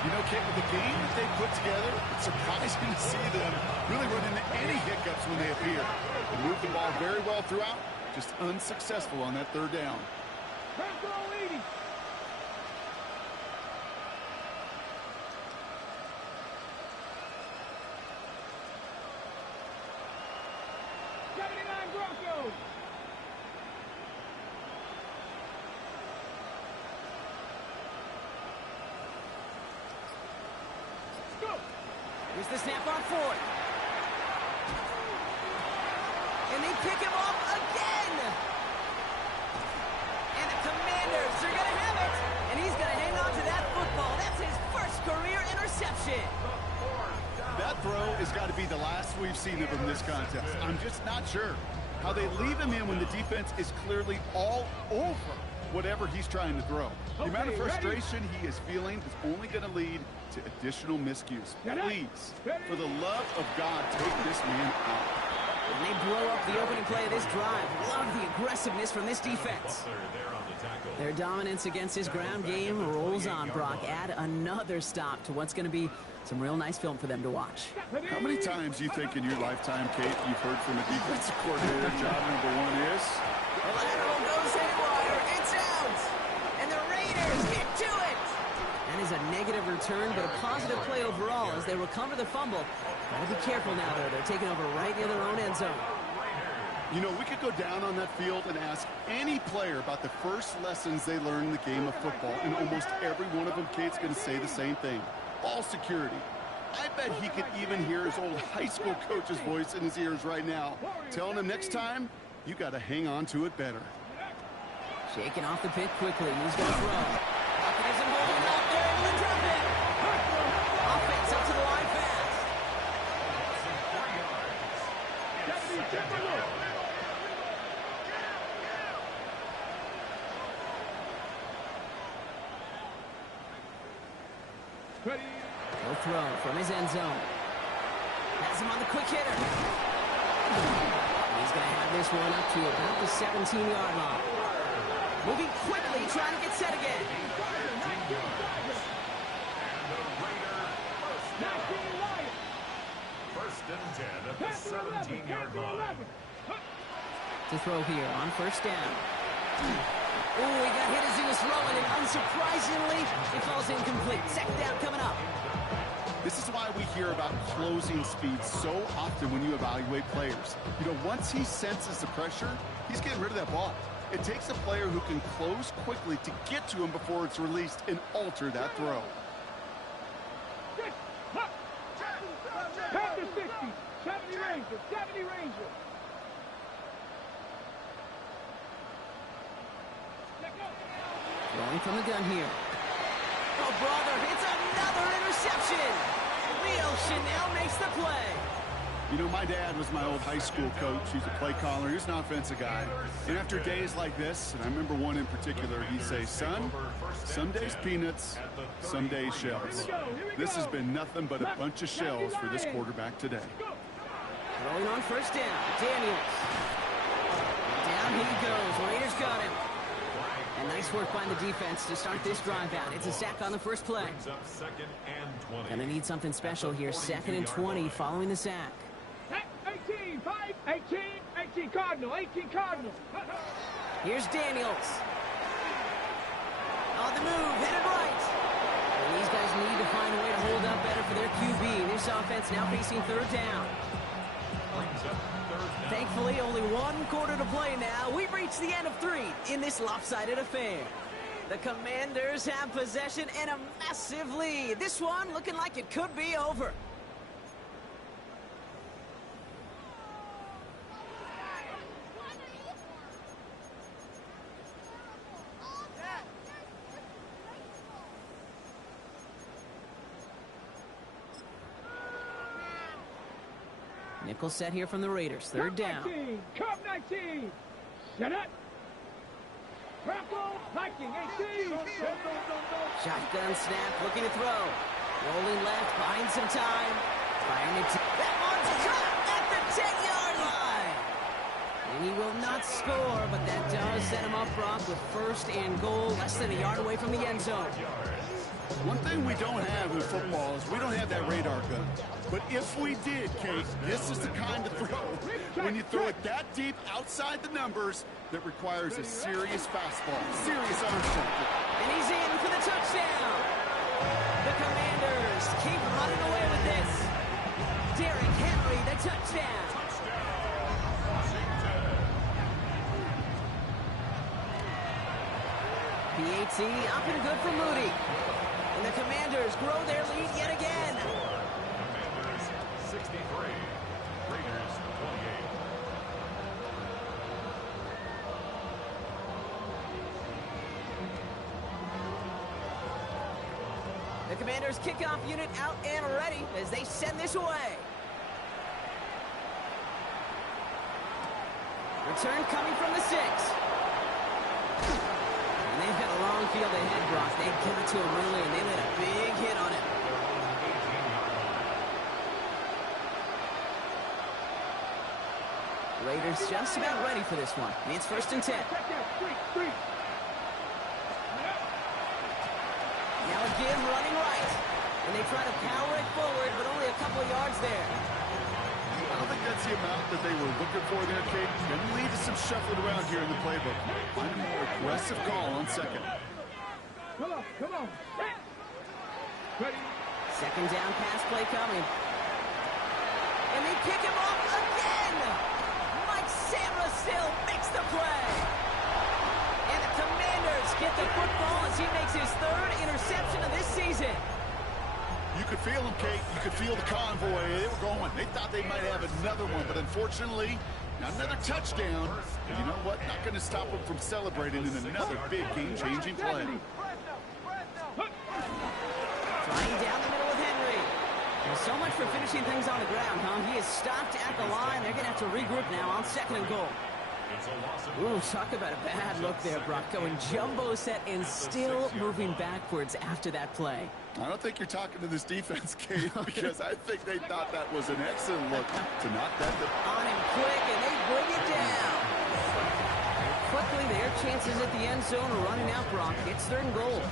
You know, Kate, with the game that they put together, it's surprising to see them really run into any hiccups when they appear. They moved the ball very well throughout, just unsuccessful on that third down. Control 80. Broncos. Go. Here's the snap on fourth. And they pick him off again. And the Commanders are going to have it. And he's going to hang on to that football. That's his first career interception. That throw has got to be the last we've seen of him this contest. I'm just not sure how they leave him in when the defense is clearly all over whatever he's trying to throw. The amount of frustration he is feeling is only going to lead to additional miscues. Please, for the love of God, take this man out. And they blow up the opening play of this drive. Love the aggressiveness from this defense. Their dominance against his ground game rolls on, Brock. Add another stop to what's going to be some real nice film for them to watch. How many times do you think in your lifetime, Kate, you've heard from a defensive coordinator, job number 1 is? The lateral goes haywire. It's out. And the Raiders get to it. That is a negative return, but a positive play overall as they recover the fumble. Gotta be careful now, though. They're taking over right near their own end zone. You know, we could go down on that field and ask any player about the first lessons they learned in the game of football, and almost every one of them, Kate's going to say the same thing. Ball security. I bet he could even hear his old high school coach's voice in his ears right now, telling him next time, you got to hang on to it better. Shaking off the pick quickly. He's going to throw. Pocket isn't holding up. They're able to drop it. Offense up to the line fast. Ready. No throw from his end zone. Has him on the quick hitter. He's going to have this one up to about the 17-yard line. Moving quickly, trying to get set again. First and 10 at the 17-yard line. To throw here on first down. Oh, he got hit as he was throwing, and unsurprisingly, it falls incomplete. Second down coming up. This is why we hear about closing speed so often when you evaluate players. You know, once he senses the pressure, he's getting rid of that ball. It takes a player who can close quickly to get to him before it's released and alter that throw. Count to 60. 70 Rangers. 70 Rangers. Throwing from the gun here. Oh, brother, it's another interception. Leo Chanel makes the play. You know, my dad was my old high school coach. He's a play caller. He's an offensive guy. And after days like this, and I remember one in particular, he'd say, son, some days peanuts, some days shells. This has been nothing but a bunch of shells for this quarterback today. Throwing on first down, Daniels. Down he goes. Raiders got him. And nice work by the defense to start this drive out. It's a sack on the first play. Gonna need something special here. 2nd and 20 following the sack. 18, 5, 18, 18 Cardinal, 18 Cardinal. Here's Daniels. On the move, headed right. And these guys need to find a way to hold up better for their QB. This offense now facing 3rd down. Thankfully, only 1 quarter to play now. We've reached the end of 3 in this lopsided affair. The Commanders have possession and a massive lead. This one looking like it could be over. Nickel set here from the Raiders. 3rd down. Cup 19. Set up. Purple, Viking 18. Shotgun snap, looking to throw. Rolling left, buying some time. Firing it. That one's dropped at the 10-yard line. And he will not score, but that does set him up, Brock, with 1st and goal, less than a yard away from the end zone. One thing we don't have in football is we don't have that radar gun. But if we did, Kate, this is the kind of throw, when you throw it that deep outside the numbers, that requires a serious fastball, serious arm strength. And he's in for the touchdown. The Commanders keep running away with this. Derrick Henry, the touchdown. PAT up and good for Moody. And the Commanders grow their lead yet again. Commanders 63, Raiders 28. The Commanders kickoff unit out and ready as they send this away. Return coming from the 6. And they've got a long field ahead, Brock. They got to him early, and they let a big hit on it. Raiders just about ready for this one. It's 1st and 10. Now again, running right. And they try to power it forward, but only a couple of yards there. I don't think that's the amount that they were looking for there, Kate. Going to lead to some shuffling around here in the playbook. Find a more aggressive call on 2nd. Come on, come on. Ready. 2nd down pass play coming. And they pick him off again. Mike Samra still makes the play. And the Commanders get the football as he makes his 3rd interception of this season. You could feel them, Kate. You could feel the convoy. They were going. They thought they might have another one, but unfortunately, not another touchdown. And you know what? Not going to stop them from celebrating in another big game-changing play. Flying down the middle with Henry. Well, so much for finishing things on the ground, huh? He is stopped at the line. They're going to have to regroup now on 2nd and goal. Ooh, talk about a bad look there, Brock. Going jumbo set and still moving backwards after that play. I don't think you're talking to this defense, Kate, because I think they thought that was an excellent look to knock that. On him quick, and they bring it down. Quickly, their chances at the end zone are running out, Brock. It's 3rd and goal.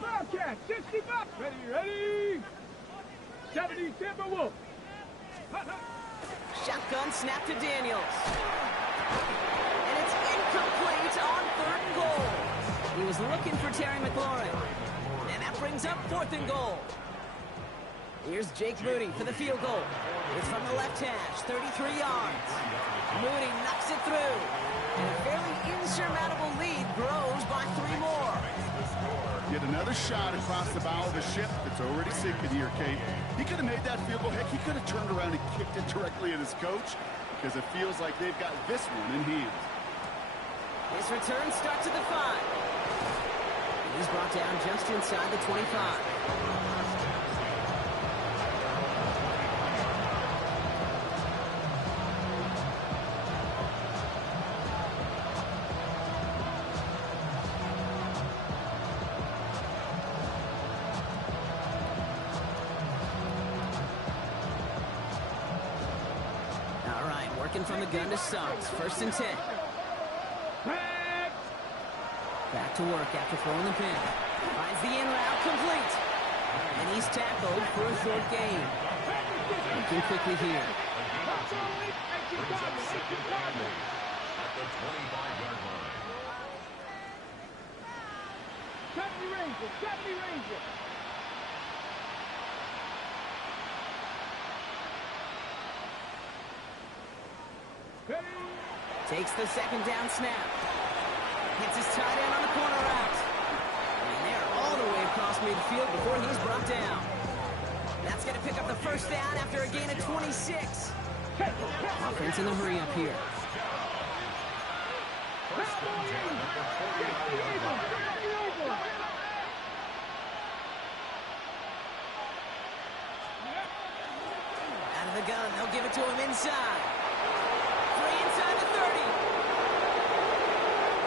Bobcat, 60 bucks. Ready. 70 Timberwolf. Shotgun snap to Daniels. And it's incomplete on 3rd and goal. He was looking for Terry McLaurin. And that brings up 4th and goal. Here's Jake Moody for the field goal. It's from the left hash, 33 yards. Moody knocks it through. And a fairly insurmountable lead grows by 3 more. Yet another shot across the bow of the ship that's already sinking here, Kate. He could have made that field goal. Heck, he could have turned around and kicked it directly at his coach because it feels like they've got this one in hand. His return starts at the 5. And he's brought down just inside the 25. Working from the gun to Suggs. 1st and 10. Back to work after throwing the pin. Finds the in route complete. And he's tackled for a short gain. Looking quickly here. Takes the 2nd down snap. Hits his tight end on the corner route. And they're all the way across midfield before he's brought down. That's going to pick up the 1st down after a gain of 26. Offense in the hurry up here. Out of the gun, they'll give it to him inside. Inside the 30.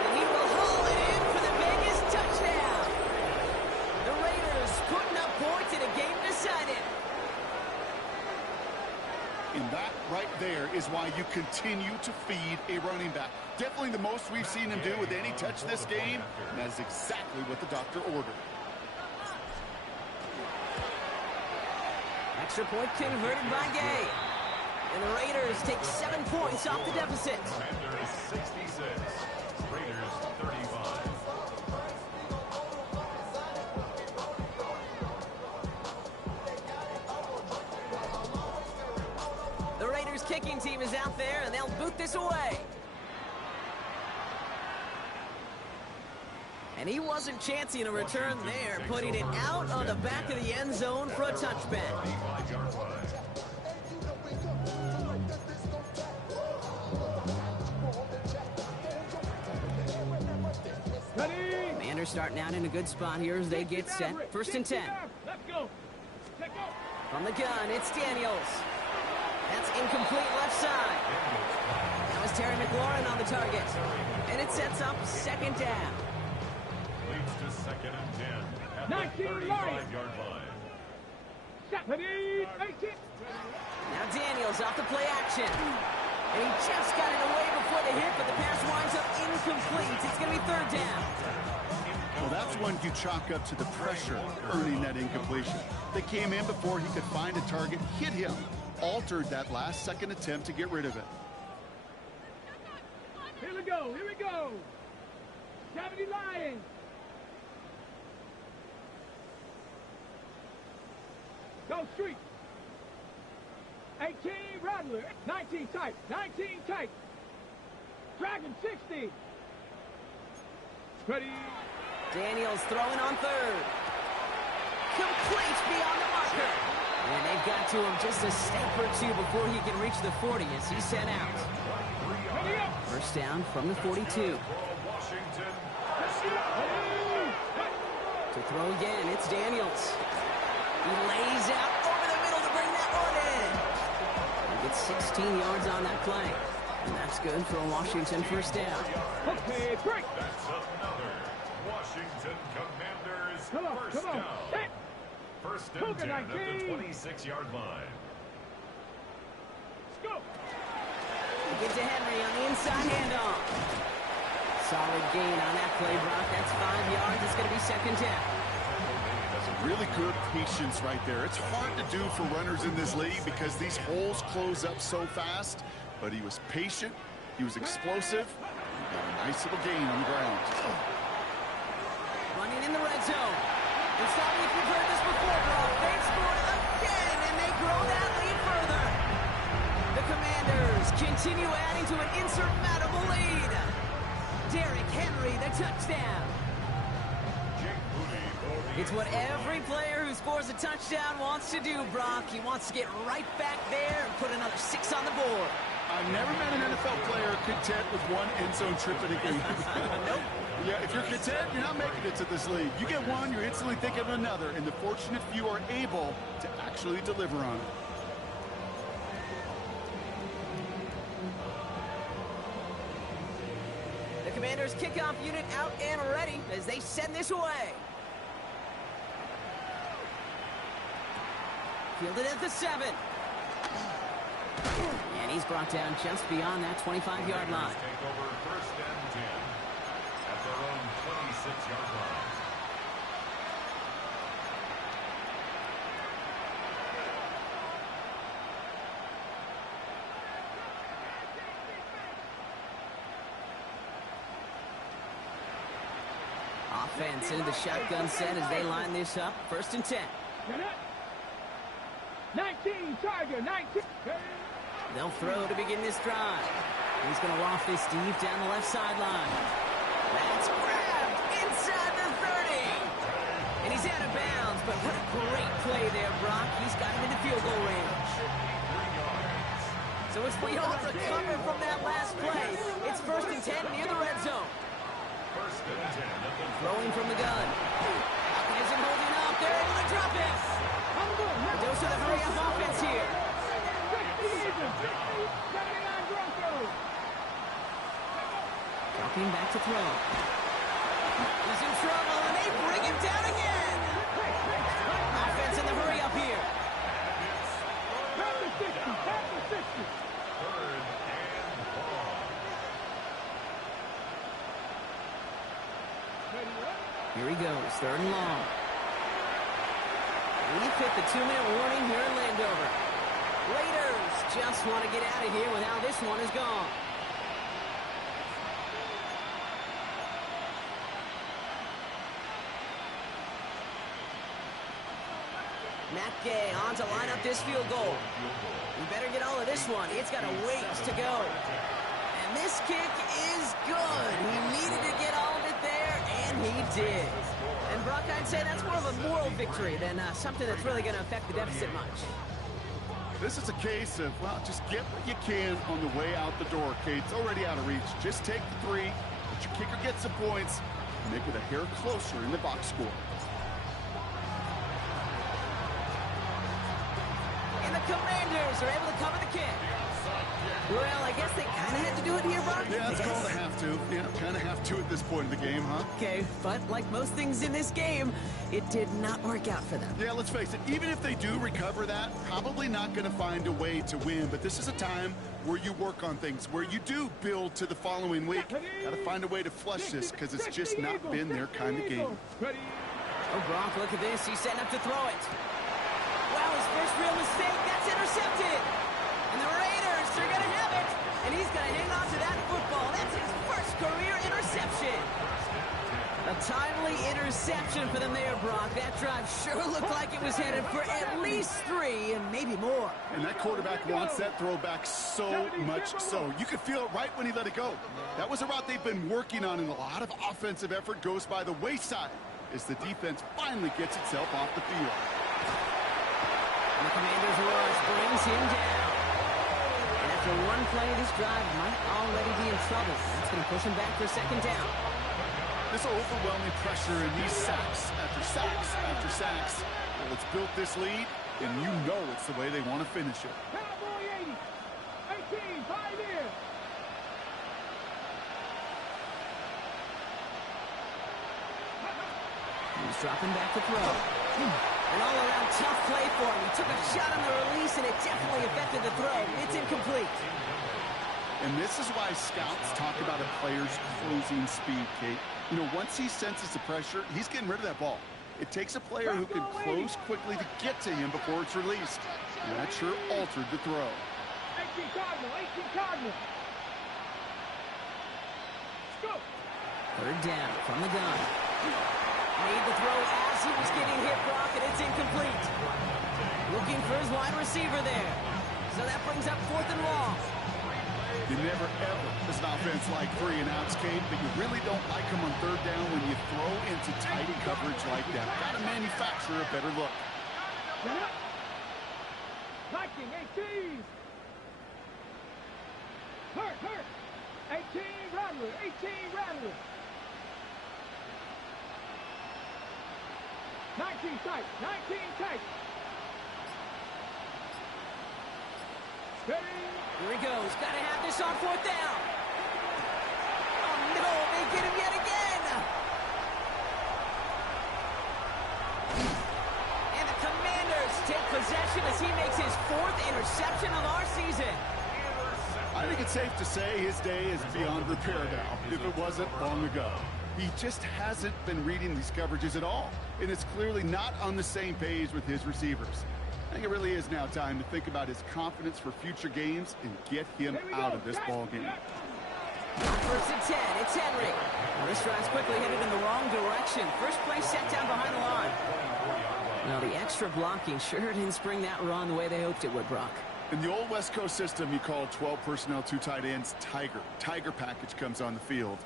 And he will haul it in for the biggest touchdown. The Raiders putting up points in a game decided. And that right there is why you continue to feed a running back. Definitely the most we've seen him do with any touch this game. And that is exactly what the doctor ordered. Extra point converted by Gay. And the Raiders take 7 points off the deficit. Commanders 66, Raiders 35. The Raiders kicking team is out there, and they'll boot this away. And he wasn't chancing a return there, putting it out on the back of the end zone for a touchback. Commanders starting out in a good spot here as they get set. 1st and 10. Let's go. From the gun, it's Daniels. That's incomplete left side. That was Terry McLaurin on the target. And it sets up 2nd down. Leads to 2nd and 10 at the 35-yard line. Now Daniels off the play action. And he just got it away before the hit, but the pass winds up incomplete. It's going to be 3rd down. Well, that's one you chalk up to the pressure earning that incompletion. They came in before he could find a target, hit him, altered that last 2nd attempt to get rid of it. Here we go. Gravity Lions. Go Street. 18 Rattler. 19 tight. Dragon 60. Ready. Daniels throwing on 3rd. Complete beyond the marker. And they've got to him just a step or 2 before he can reach the 40 as he's sent out. 1st down from the 42. To throw again, it's Daniels. He lays out over the middle to bring that one in. He gets 16 yards on that play. And that's good for a Washington 1st down. Okay, break. That's another Washington Commanders first down. 1st and 10 at the 26-yard line. Let's go. Get to Henry on the inside handoff. Solid gain on that play, Brock. That's 5 yards. It's going to be 2nd down. Really good patience right there. It's hard to do for runners in this league because these holes close up so fast, but he was patient He was explosive. Got a nice little gain on the ground. Running in the red zone. It's not like we've heard this before, Brock. They've scored again, and they grow that lead further. The Commanders continue adding to an insurmountable lead. Derrick Henry, the touchdown. It's what every player who scores a touchdown wants to do, Brock. He wants to get right back there and put another 6 on the board. I've never met an NFL player content with one end zone trip in a game. Nope. Yeah, if you're content, you're not making it to this league. You get one, you're instantly thinking of another, and the fortunate few are able to actually deliver on it. The Commanders' kickoff unit out and ready as they send this away. Fielded at the 7. And he's brought down just beyond that 25-yard line. Take over first and 10 at their own 26-yard line. Offense into the shotgun set as they line this up. First and 10. 19, Tiger, 19. They'll throw to begin this drive. He's going to waft this deep down the left sideline. That's grabbed inside the 30. And he's out of bounds, but what a great play there, Brock. He's got him into field goal range. So it's we don't recover from that last play. It's first and 10 near the red zone. First and 10 at the Throwing from the gun. Falcon isn't holding up. They're able to drop it. Dose of the hurry-up offense here. Dropping back to throw. He's in trouble, and they bring him down again. Offense in the hurry-up here. Here he goes, 3rd and long. We've hit the 2-minute warning here in Landover. Raiders just want to get out of here with how this one is gone. Matt Gay on to line up this field goal. We better get all of this one. It's got a ways to go. And this kick is good. He needed to get all of it there, and he did. And Brock, I'd say that's more of a moral victory than something that's really going to affect the deficit much. This is a case of, well, just get what you can on the way out the door, Kate. It's already out of reach. Just take the 3, let your kicker get some points, and make it a hair closer in the box score. And the Commanders are able to cover the kick. Well, I guess they kind of had to do it here, Brock. Yeah, it's called a have to. Yeah, kind of have to at this point in the game, huh? Okay, but like most things in this game, it did not work out for them. Yeah, let's face it. Even if they do recover that, probably not going to find a way to win. But this is a time where you work on things, where you do build to the following week. Got to find a way to flush this because it's just not been their kind of game. Oh, Brock, look at this. He's setting up to throw it. Wow, his first real mistake. That's intercepted. And the Raiders are going to have it. And he's going to hang on to that football. That's his first career interception. A timely interception for them there, Brock. That drive sure looked like it was headed for at least 3 and maybe more. And that quarterback wants that throwback so much so. You could feel it right when he let it go. That was a route they've been working on, and a lot of offensive effort goes by the wayside as the defense finally gets itself off the field. And the Commanders' rush brings him down. And after one play, this drive might already be in trouble. That's going to push him back for 2nd down. This overwhelming pressure and these sacks after sacks after sacks. Well, it's built this lead, and you know it's the way they want to finish it. Cowboy 80. 18, 5 in. He's dropping back to throw. An all-around tough play for him. He took a shot on the release, and it definitely affected the throw. It's incomplete. And this is why scouts talk about a player's closing speed, Kate. You know, once he senses the pressure, he's getting rid of that ball. It takes a player who can close quickly to get to him before it's released. And that sure altered the throw. 18 Cardinal, 18 Cardinal. Third down from the gun. Made the throw as he was getting hit, Brock, and it's incomplete. Looking for his wide receiver there. So that brings up 4th and long. You never, ever, as an offense, like 3 and outs, Kate, but you really don't like them on 3rd down when you throw into tight coverage like that. Got to manufacture a better look. Viking 18. Hurt. 18 Rattler. 18 Rattler. 19 tight. 19 tight. Steady. Here he goes. Got to have this on 4th down. Oh, no. They get him yet again. And the Commanders take possession as he makes his 4th interception of our season. I think it's safe to say his day is beyond repair now, if it wasn't long ago. He just hasn't been reading these coverages at all, and it's clearly not on the same page with his receivers. I think it really is now time to think about his confidence for future games and get him out of this ball game. 1st and 10. It's Henry. Well, this drive's quickly headed in the wrong direction. First play set down behind the line. Now, the extra blocking sure didn't spring that run the way they hoped it would, Brock. In the old West Coast system, you call 12 personnel, 2 tight ends, Tiger. Tiger package comes on the field.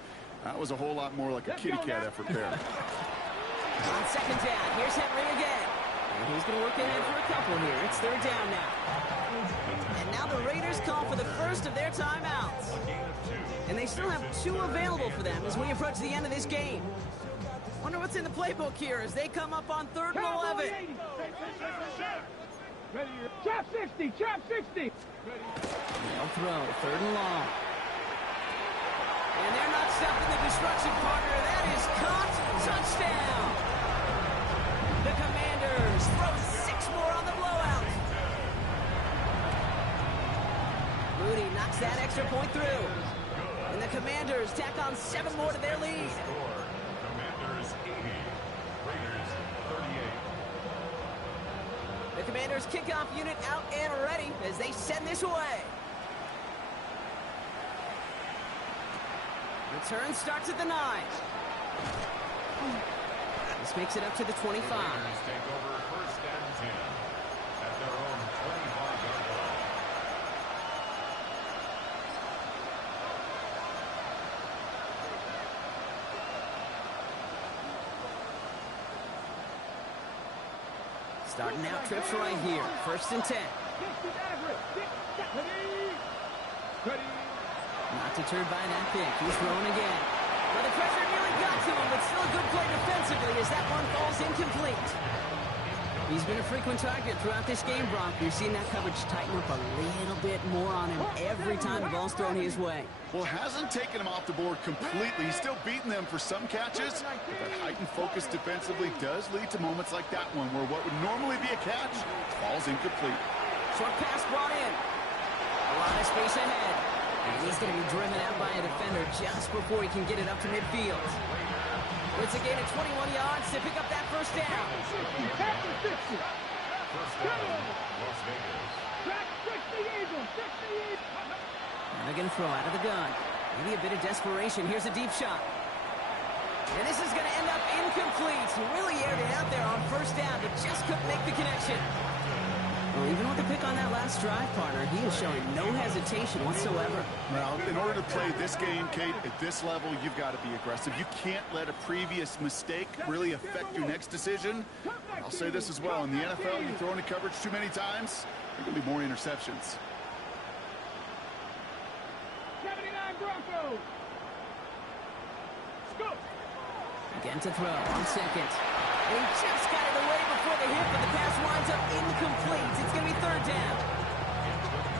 That was a whole lot more like a kitty cat effort there. On 2nd down, here's Henry again. And he's going to work ahead for a couple here. It's 3rd down now. And now the Raiders call for the first of their timeouts. And they still have 2 available for them as we approach the end of this game. Wonder what's in the playbook here as they come up on 3rd and 11. Trap 60. Trap 60. They'll throw. 3rd and long. And they're not stopping the destruction, partner. That is caught. Touchdown. The Commanders throw 6 more on the blowout. Moody knocks that extra point through. And the Commanders tack on 7 more to their lead. Commanders 80, Raiders 38. The Commanders kickoff unit out and ready as they send this away. Return starts at the 9. This makes it up to the 25. Raiders take over 1st and 10 at their own 25-yard line. Starting out trips right here. 1st and 10. Not deterred by that pick. He's throwing again. Well, the pressure nearly got to him, but still a good play defensively as that one falls incomplete. He's been a frequent target throughout this game, Brock. You're seeing that coverage tighten up a little bit more on him every time the ball's thrown his way. Well, hasn't taken him off the board completely. He's still beating them for some catches, but that heightened focus defensively does lead to moments like that one where what would normally be a catch falls incomplete. Short pass brought in. A lot of space ahead. And he's going to be driven out by a defender just before he can get it up to midfield. It's a gain of 21 yards to pick up that 1st down. First down, Las Vegas. Now they're going to throw out of the gun. Maybe a bit of desperation. Here's a deep shot. And this is going to end up incomplete. He really aired it out there on 1st down, but just couldn't make the connection. Well, even with the pick on that last drive, partner, he is showing no hesitation whatsoever. Well, in order to play this game, Kate, at this level, you've got to be aggressive. You can't let a previous mistake really affect your next decision. I'll say this as well. In the NFL, you throw into coverage too many times, there are going to be more interceptions. 79 Broncos. Scoop. Again to throw on 2nd. And he just got it away before the hit, but the pass winds up incomplete. It's going to be 3rd down.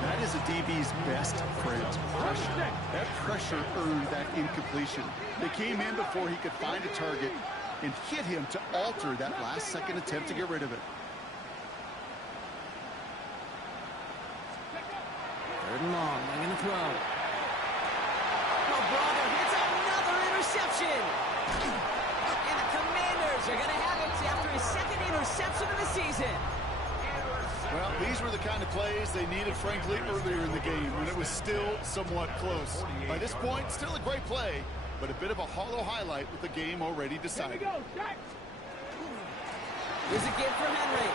That is a DB's best friend, pressure. That pressure earned that incompletion. They came in before he could find a target and hit him to alter that last-second attempt to get rid of it. 3rd and long. They're going to throw. Oh, brother, it's another interception. And the Commanders are going to have it after his 2nd interception of the season. Well, these were the kind of plays they needed, frankly, earlier in the game when it was still somewhat close. By this point, still a great play, but a bit of a hollow highlight with the game already Here we decided. go, set. Here's a give for Henry.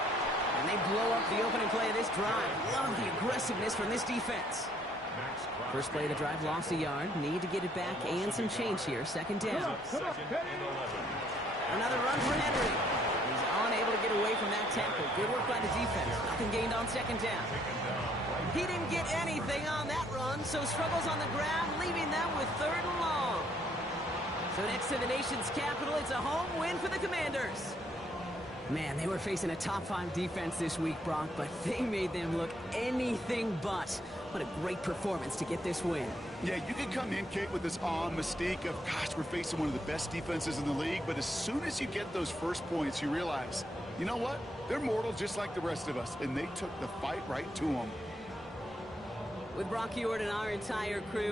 And they blow up the opening play of this drive. Love the aggressiveness from this defense. First play of the drive, lost a yard. Need to get it back and some change here. Second down. Come on, Another run for Henry. He's unable to get away from that tackle. Good work by the defense. Nothing gained on second down. He didn't get anything on that run, so struggles on the ground, leaving them with 3rd and long. So next to the nation's capital, it's a home win for the Commanders. Man, they were facing a top-5 defense this week, Brock, but they made them look anything but. What a great performance to get this win. Yeah, you can come in, Kate, with this mystique of, gosh, we're facing one of the best defenses in the league, but as soon as you get those first points, you realize, you know what? They're mortal just like the rest of us, and they took the fight right to them. With Brock Ewart and our entire crew,